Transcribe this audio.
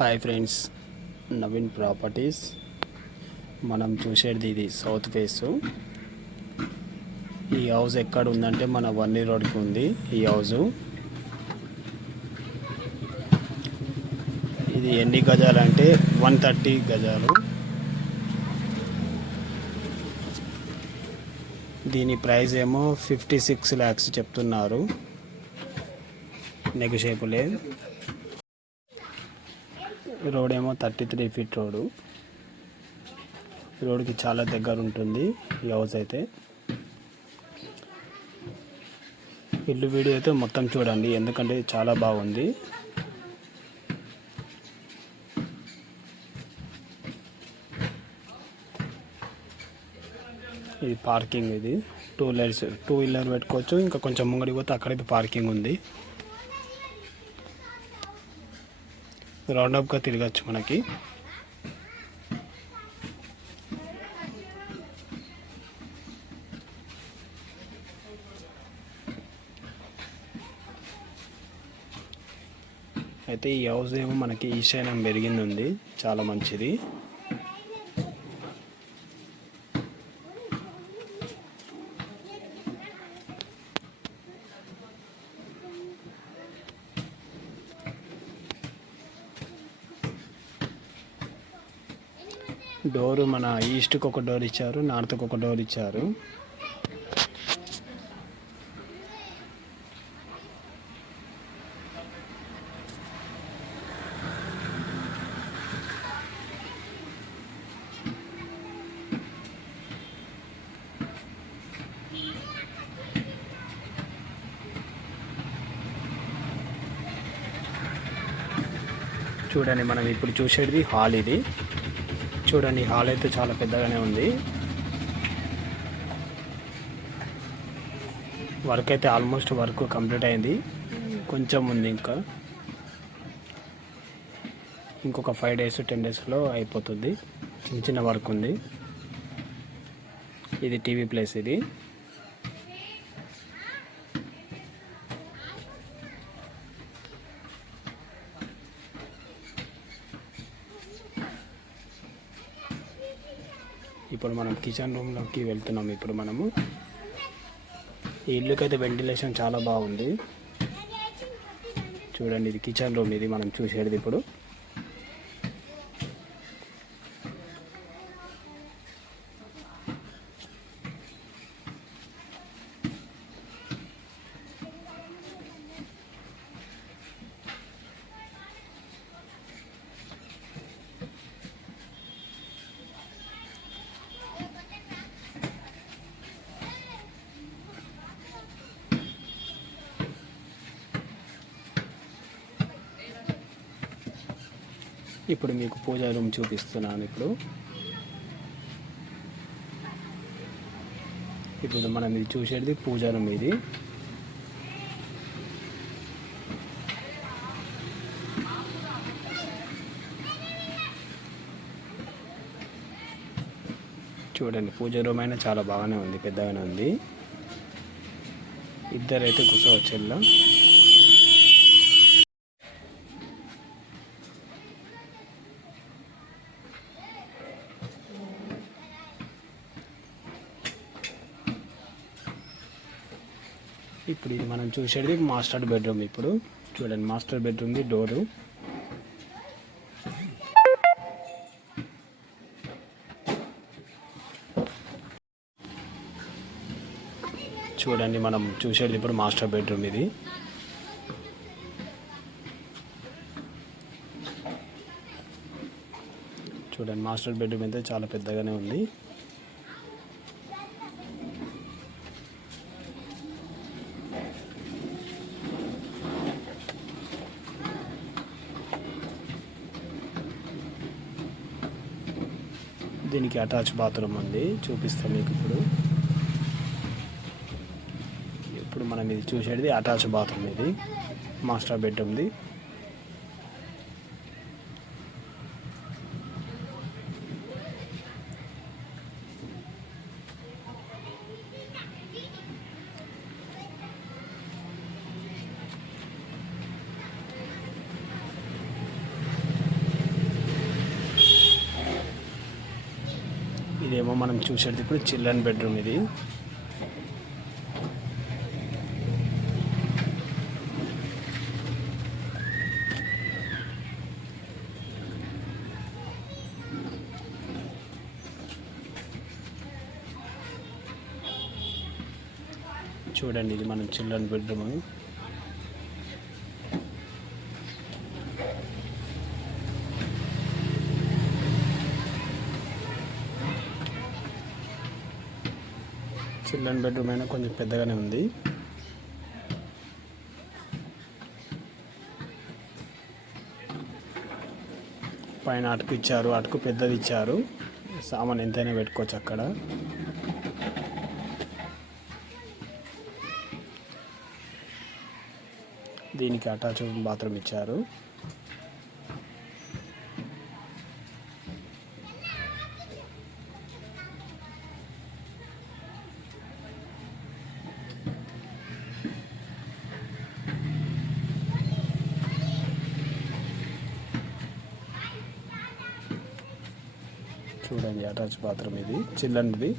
Hi friends, Naveen properties. మనం చూసేది ఇది సౌత్ ఫేసు. ఈ హౌస్ ఎక్కడ ఉందంటే మన వన్నీ రోడ్కి ఉంది ఈ హౌజు. ఇది ఎన్ని గజాలు అంటే 130 గజాలు. దీని ప్రైస్ ఏమో 56 lakhs చెప్తున్నారు. నెగోషియబులే. రోడ్ ఏమో 33 feet రోడ్డు. రోడ్కి చాలా దగ్గర ఉంటుంది ఈ హౌస్ అయితే. ఇల్లు వీడియో అయితే మొత్తం చూడండి, ఎందుకంటే చాలా బాగుంది. ఇది పార్కింగ్. ఇది టూ వీలర్ పెట్టుకోవచ్చు. ఇంకా కొంచెం ముంగడికి పోతే అక్కడైతే పార్కింగ్ ఉంది. రౌండప్గా తిరగచ్చు మనకి. అయితే ఈ హౌస్ ఏమో మనకి ఈశాన్యం పెరిగింది ఉంది, చాలా మంచిది. డోరు మన ఈస్ట్కి ఒక డోర్ ఇచ్చారు, నార్త్కి ఒక డోర్ ఇచ్చారు. చూడండి, మనం ఇప్పుడు చూసేది హాల్. ఇది చూడండి, హాల్ అయితే చాలా పెద్దగానే ఉంది. వర్క్ అయితే ఆల్మోస్ట్ వర్క్ కంప్లీట్ అయింది, కొంచెం ఉంది. ఇంకొక 5 days 10 daysలో అయిపోతుంది. చిన్న చిన్న వర్క్ ఉంది. ఇది టీవీ ప్లేస్. ఇది ఇప్పుడు మనం కిచెన్ రూమ్లోకి వెళ్తున్నాం. ఇప్పుడు మనము ఈ ఇల్లుకైతే వెంటిలేషన్ చాలా బాగుంది. చూడండి, ఇది కిచెన్ రూమ్. ఇది మనం చూసేది ఇప్పుడు. ఇప్పుడు మీకు పూజా రూమ్ చూపిస్తున్నాను. ఇప్పుడు మనం ఇది చూసేది పూజా రూమ్. ఇది చూడండి, పూజా రూమ్ అయినా చాలా బాగానే ఉంది, పెద్దగానే ఉంది. ఇద్దరైతే కూర్చోవచ్చు ఇలా. ఇప్పుడు ఇది మనం చూసేది మాస్టర్ బెడ్రూమ్. ఇప్పుడు చూడండి, మాస్టర్ బెడ్రూమ్ది డోరు. చూడండి, మనం చూసేది ఇప్పుడు మాస్టర్ బెడ్రూమ్. ఇది చూడండి, మాస్టర్ బెడ్రూమ్ అయితే చాలా పెద్దగానే ఉంది. దీనికి అటాచ్ బాత్రూమ్ ఉంది, చూపిస్తాం మీకు. ఇప్పుడు మనం ఇది చూసేది అటాచ్ బాత్రూమ్. ఇది మాస్టర్ బెడ్రూమ్ది. ఇదేమో మనం చూసేది ఇప్పుడు చిల్డ్రన్ బెడ్రూమ్ ఇది. చూడండి ఇది మనం చిల్డ్రన్ బెడ్రూమ్. చిల్డ్రన్ బెడ్రూమ్ అయినా కొంచెం పెద్దగానే ఉంది. పైన అటుకు ఇచ్చారు, అటుకు పెద్దది ఇచ్చారు, సామాన్ ఎంతైనా పెట్టుకోవచ్చు అక్కడ. దీనికి అటాచ్ బాత్రూమ్ ఇచ్చారు. చూడండి అటాచ్ బాత్రూమ్ ఇది చిల్డ్రన్ది.